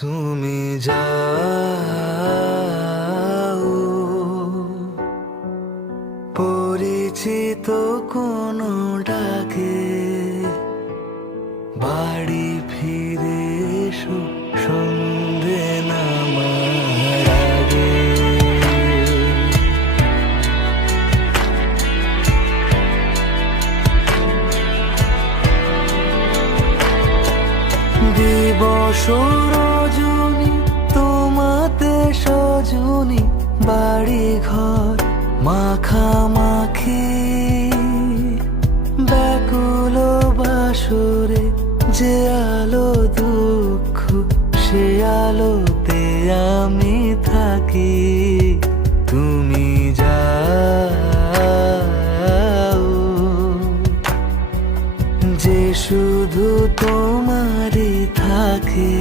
তুমি যাও পরিচিত কোনো ডাকে, বাড়ি ফিরে এসো সন্ধে নামার আগে। দিবস রজনী তোমাতে সজনী, বাড়ি ঘর মাখামাখি, ব্যাকুল বাসরে যে আলো দুঃখ সে আলোতে আমি থাকি। তুমি যাও যে শুধু তোমারই থাকে।